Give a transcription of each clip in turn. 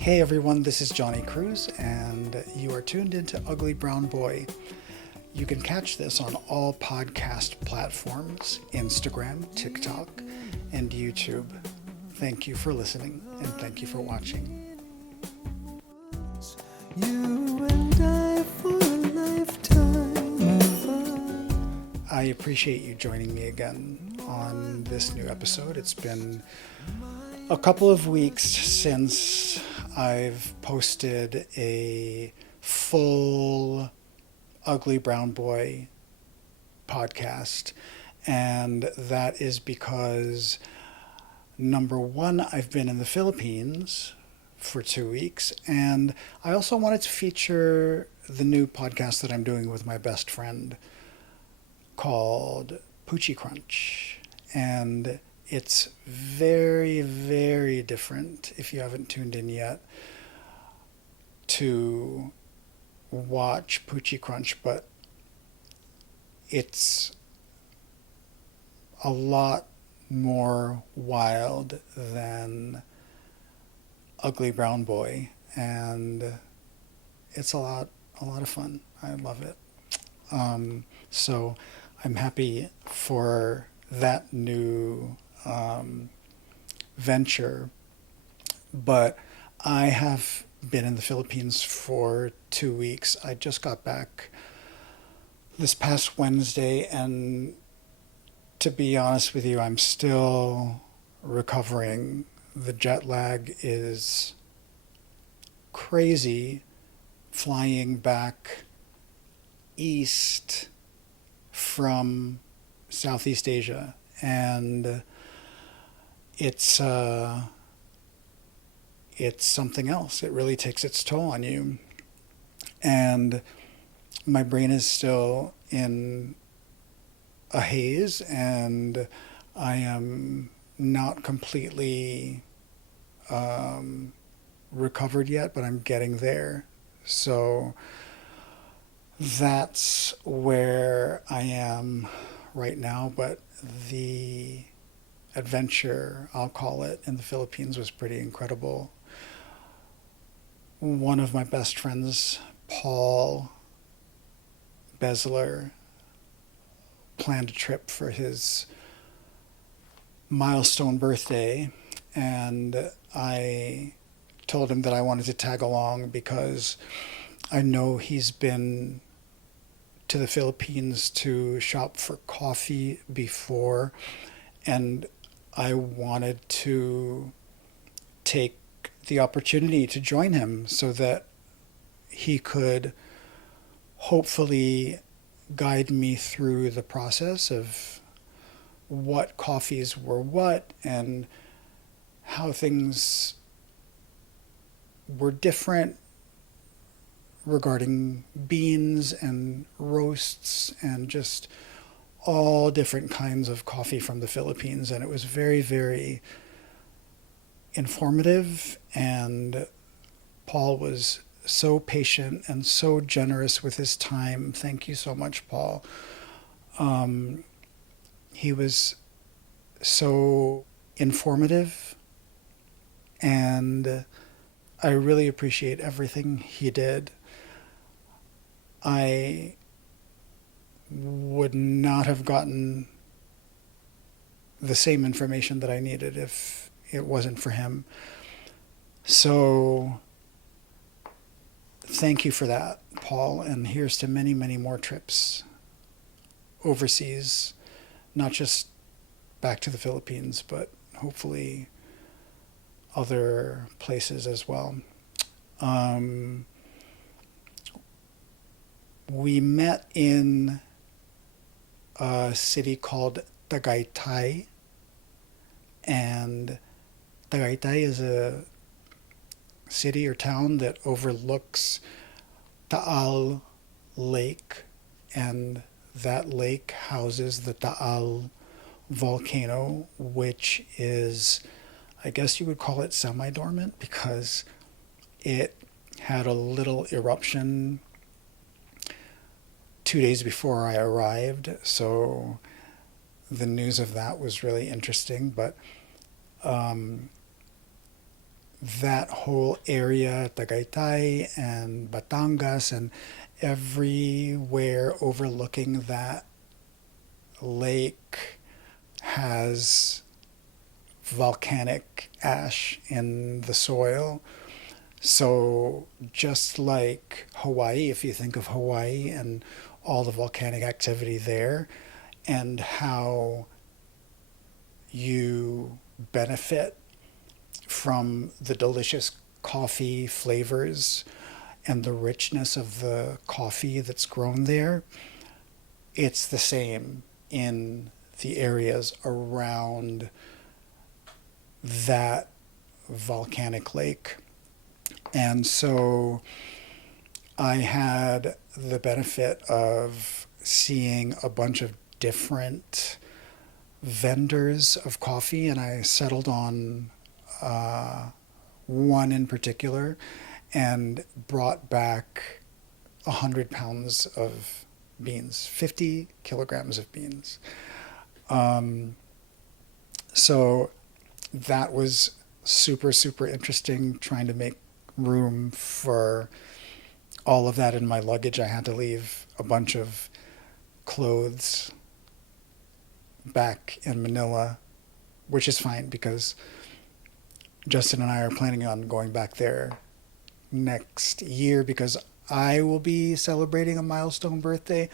Hey everyone, this is Johnny Cruz, and you are tuned into Ugly Brown Boy. You can catch this on all podcast platforms: Instagram, TikTok, and YouTube. Thank you for listening, and thank you for watching. You and I for a lifetime of fun. I appreciate you joining me again on this new episode. It's been a couple of weeks since I've posted a full Ugly Brown Boy podcast, and that is because number one, I've been in the Philippines for 2 weeks, and I also wanted to feature the new podcast that I'm doing with my best friend called Poochie Crunch. And it's very, very different, if you haven't tuned in yet, to watch Poochie Crunch, but it's a lot more wild than Ugly Brown Boy, and it's a lot of fun. I love it. So I'm happy for that new venture, but I have been in the Philippines for 2 weeks. I just got back this past Wednesday, and to be honest with you, I'm still recovering. The jet lag is crazy flying back east from Southeast Asia, and it's something else. It really takes its toll on you, and my brain is still in a haze, and I am not completely recovered yet, but I'm getting there. So that's where I am right now. But the adventure, I'll call it, in the Philippines was pretty incredible. One of my best friends, Paul Besler, planned a trip for his milestone birthday, and I told him that I wanted to tag along because I know he's been to the Philippines to shop for coffee before, and I wanted to take the opportunity to join him so that he could hopefully guide me through the process of what coffees were what and how things were different regarding beans and roasts and just all different kinds of coffee from the Philippines. And it was very, very informative, and Paul was so patient and so generous with his time. Thank you so much, Paul. He was so informative, and I really appreciate everything he did. I would not have gotten the same information that I needed if it wasn't for him. So thank you for that, Paul, and here's to many, many more trips overseas, not just back to the Philippines, but hopefully other places as well. We met in a city called Tagaytay, and Tagaytay is a city or town that overlooks Taal Lake, and that lake houses the Taal volcano, which is, I guess you would call it semi-dormant because it had a little eruption 2 days before I arrived. So the news of that was really interesting. But that whole area, Tagaytay and Batangas, and everywhere overlooking that lake has volcanic ash in the soil. So, just like Hawaii, if you think of Hawaii and all the volcanic activity there, and how you benefit from the delicious coffee flavors and the richness of the coffee that's grown there, it's the same in the areas around that volcanic lake. And so I had the benefit of seeing a bunch of different vendors of coffee, and I settled on one in particular and brought back 100 pounds of beans, 50 kilograms of beans. So that was super, super interesting, trying to make room for all of that in my luggage. I had to leave a bunch of clothes back in Manila, which is fine because Justin and I are planning on going back there next year because I will be celebrating a milestone birthday.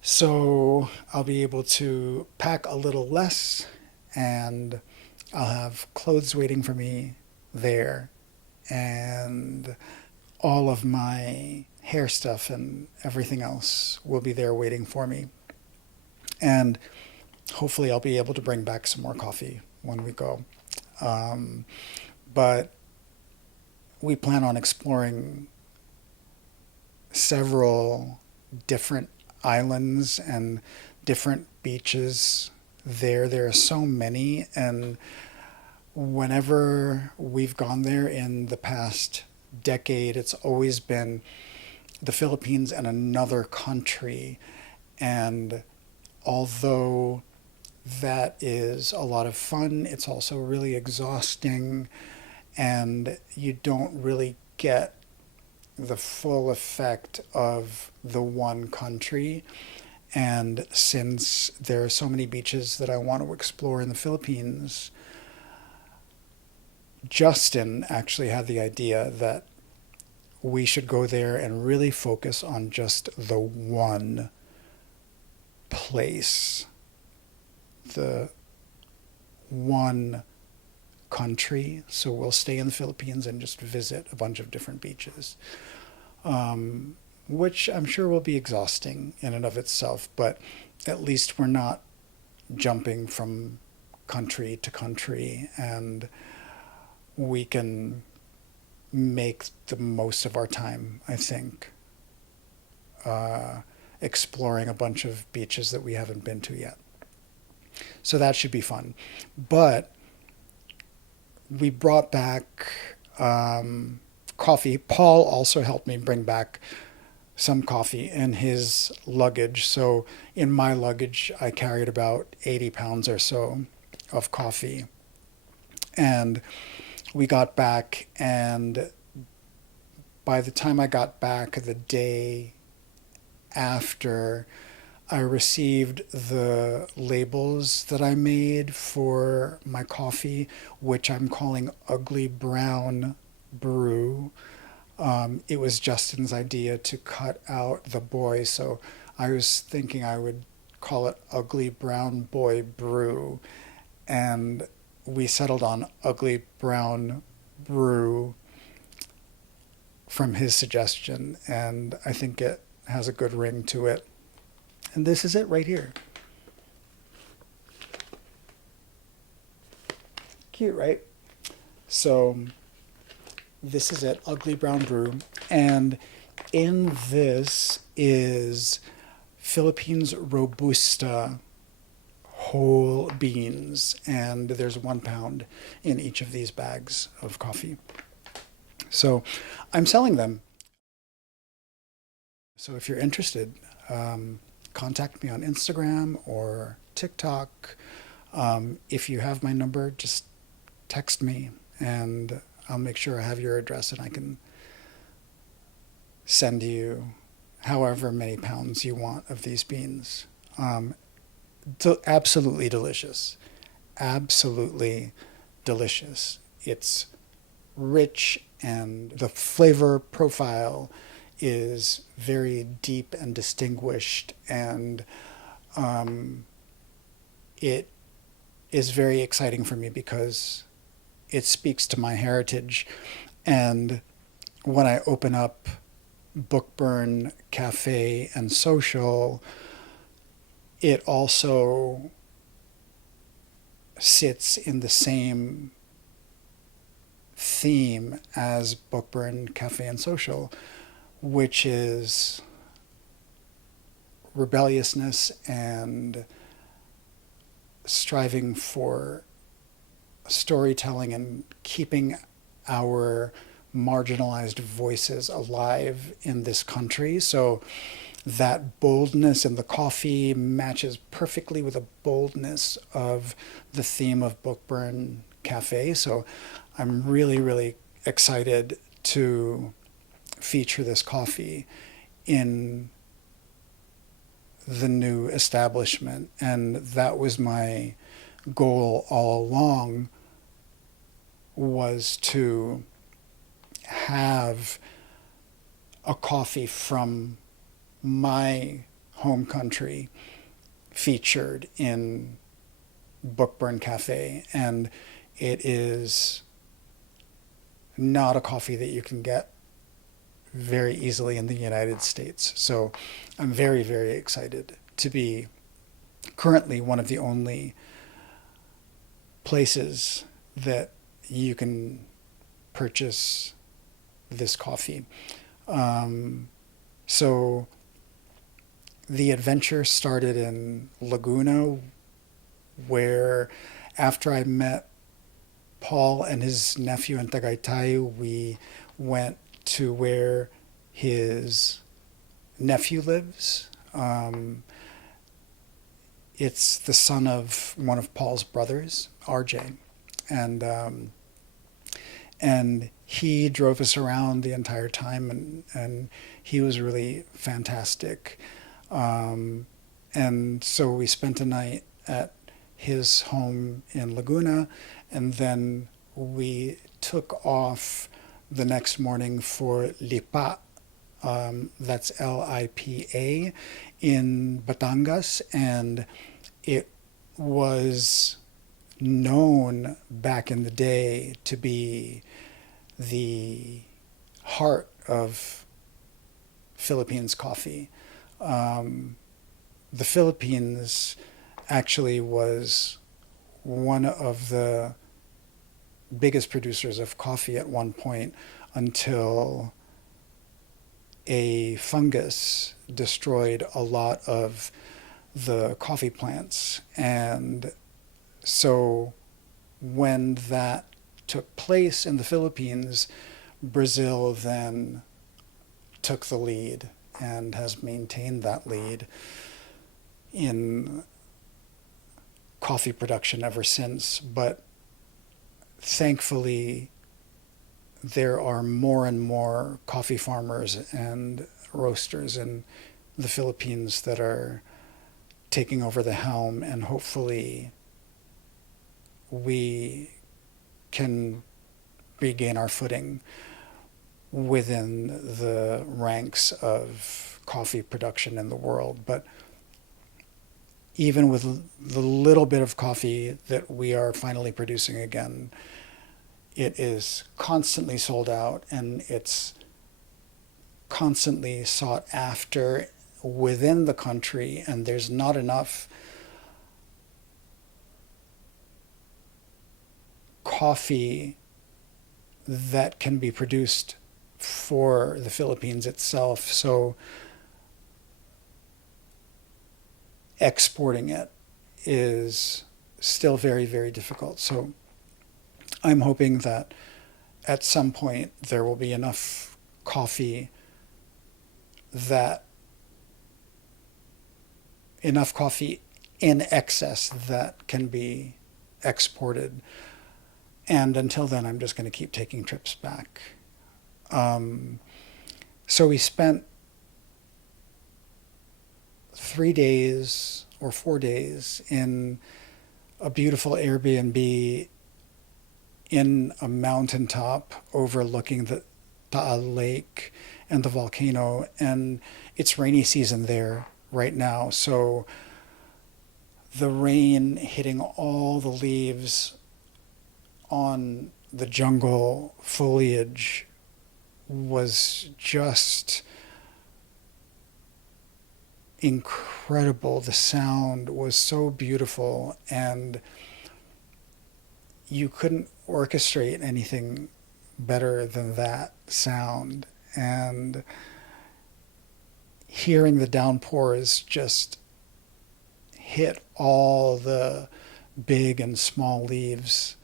So I'll be able to pack a little less and I'll have clothes waiting for me there. And all of my hair stuff and everything else will be there waiting for me. And hopefully I'll be able to bring back some more coffee when we go. But we plan on exploring several different islands and different beaches there. There are so many, and whenever we've gone there in the past decade, it's always been the Philippines and another country. And although that is a lot of fun, it's also really exhausting, and you don't really get the full effect of the one country. And since there are so many beaches that I want to explore in the Philippines, Justin actually had the idea that we should go there and really focus on just the one place, the one country. So we'll stay in the Philippines and just visit a bunch of different beaches, which I'm sure will be exhausting in and of itself, but at least we're not jumping from country to country, and we can make the most of our time, I think, exploring a bunch of beaches that we haven't been to yet. So that should be fun. But we brought back coffee. Paul also helped me bring back some coffee in his luggage. So in my luggage, I carried about 80 pounds or so of coffee. And we got back, and by the time I got back the day after, I received the labels that I made for my coffee, which I'm calling Ugly Brown Brew. It was Justin's idea to cut out the boy, so I was thinking I would call it Ugly Brown Boy Brew. And we settled on Ugly Brown Brew from his suggestion, and I think it has a good ring to it. And this is it right here. Cute, right? So this is it, Ugly Brown Brew. And in this is Philippines Robusta whole beans, and there's 1 pound in each of these bags of coffee. So I'm selling them. So if you're interested, contact me on Instagram or TikTok. If you have my number, just text me, and I'll make sure I have your address and I can send you however many pounds you want of these beans. Absolutely delicious. Absolutely delicious. It's rich and the flavor profile is very deep and distinguished, and it is very exciting for me because it speaks to my heritage. And when I open up BookBurn Cafe and Social, it also sits in the same theme as BookBurn Cafe and Social, which is rebelliousness and striving for storytelling and keeping our marginalized voices alive in this country. So that boldness in the coffee matches perfectly with the boldness of the theme of BookBurn Cafe. So I'm really, really excited to feature this coffee in the new establishment. And that was my goal all along, was to have a coffee from my home country featured in BookBurn Cafe. And it is not a coffee that you can get very easily in the United States. So I'm very, very excited to be currently one of the only places that you can purchase this coffee. So the adventure started in Laguna, where after I met Paul and his nephew in Tagaytay, we went to where his nephew lives. It's the son of one of Paul's brothers, RJ, and he drove us around the entire time, and he was really fantastic. And so we spent a night at his home in Laguna, and then we took off the next morning for Lipa, that's Lipa, in Batangas, and it was known back in the day to be the heart of Philippines coffee. The Philippines actually was one of the biggest producers of coffee at one point, until a fungus destroyed a lot of the coffee plants. And so when that took place in the Philippines, Brazil then took the lead and has maintained that lead in coffee production ever since. But thankfully, there are more and more coffee farmers and roasters in the Philippines that are taking over the helm, and hopefully we can regain our footing within the ranks of coffee production in the world. But even with the little bit of coffee that we are finally producing again, it is constantly sold out, and it's constantly sought after within the country, and there's not enough coffee that can be produced for the Philippines itself. So exporting it is still very, very difficult. So I'm hoping that at some point there will be enough coffee in excess that can be exported. And until then, I'm just going to keep taking trips back. So we spent 3 days or 4 days in a beautiful Airbnb in a mountaintop overlooking the Taal Lake and the volcano. And it's rainy season there right now. So the rain hitting all the leaves on the jungle foliage was just incredible. The sound was so beautiful, and you couldn't orchestrate anything better than that sound. And hearing the downpours just hit all the big and small leaves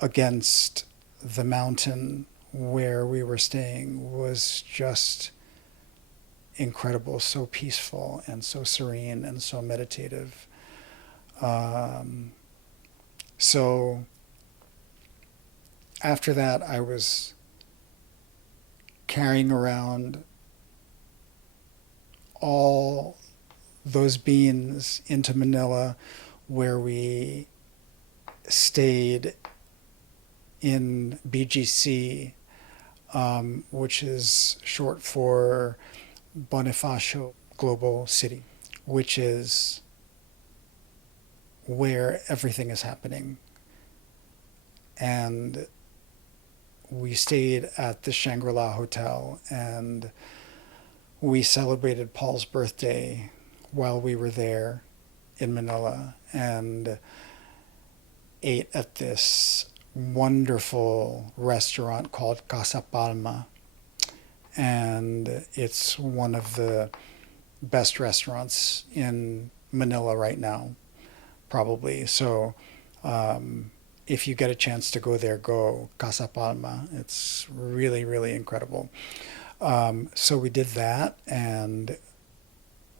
against the mountain where we were staying was just incredible, so peaceful and so serene and so meditative. So after that, I was carrying around all those beans into Manila, where we stayed in BGC, which is short for Bonifacio Global City, which is where everything is happening. And we stayed at the Shangri-La Hotel, and we celebrated Paul's birthday while we were there in Manila, and ate at this wonderful restaurant called Casa Palma. And it's one of the best restaurants in Manila right now, probably. So if you get a chance to go there, go Casa Palma. It's really, really incredible. So we did that, and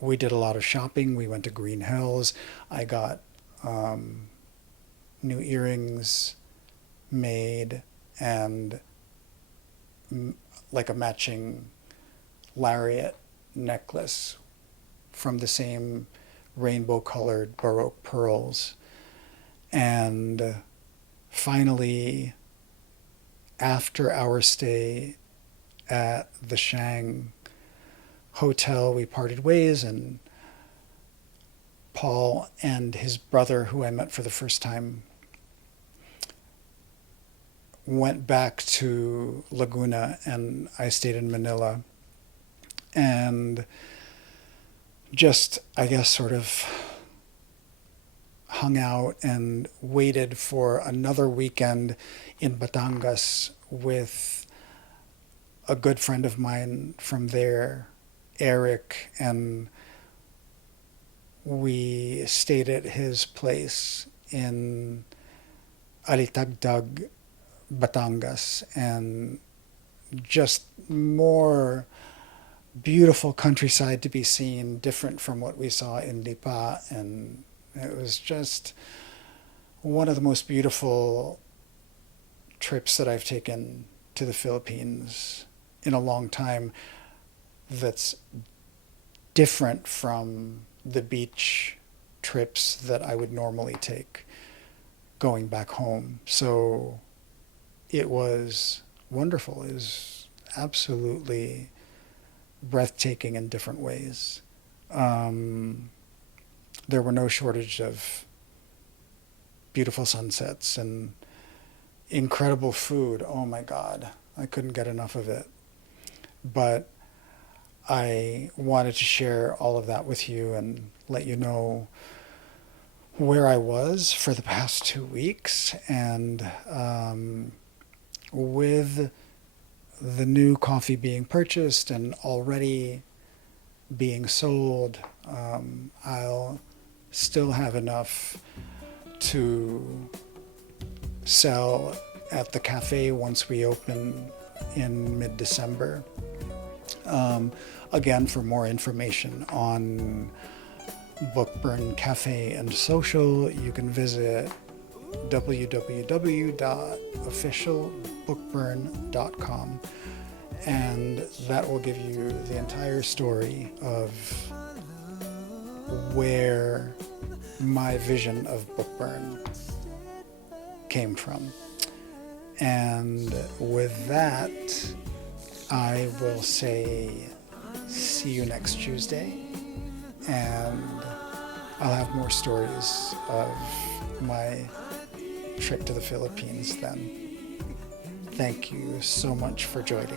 we did a lot of shopping. We went to Green Hills. I got new earrings made, and like a matching lariat necklace from the same rainbow colored Baroque pearls. And finally, after our stay at the Shang Hotel, we parted ways, and Paul and his brother, who I met for the first time, went back to Laguna, and I stayed in Manila. And just, I guess, sort of hung out and waited for another weekend in Batangas with a good friend of mine from there, Eric, and we stayed at his place in Alitagtag, Batangas, and just more beautiful countryside to be seen, different from what we saw in Lipa. And it was just one of the most beautiful trips that I've taken to the Philippines in a long time, that's different from the beach trips that I would normally take going back home. So it was wonderful. It was absolutely breathtaking in different ways. There were no shortage of beautiful sunsets and incredible food. Oh my God, I couldn't get enough of it. But I wanted to share all of that with you and let you know where I was for the past 2 weeks. And with the new coffee being purchased and already being sold, I'll still have enough to sell at the cafe once we open in mid-December. Again, for more information on BookBurn Cafe and Social, you can visit www.officialbookburn.com, and that will give you the entire story of where my vision of BookBurn came from. And with that, I will say see you next Tuesday, and I'll have more stories of my trip to the Philippines then. Thank you so much for joining me.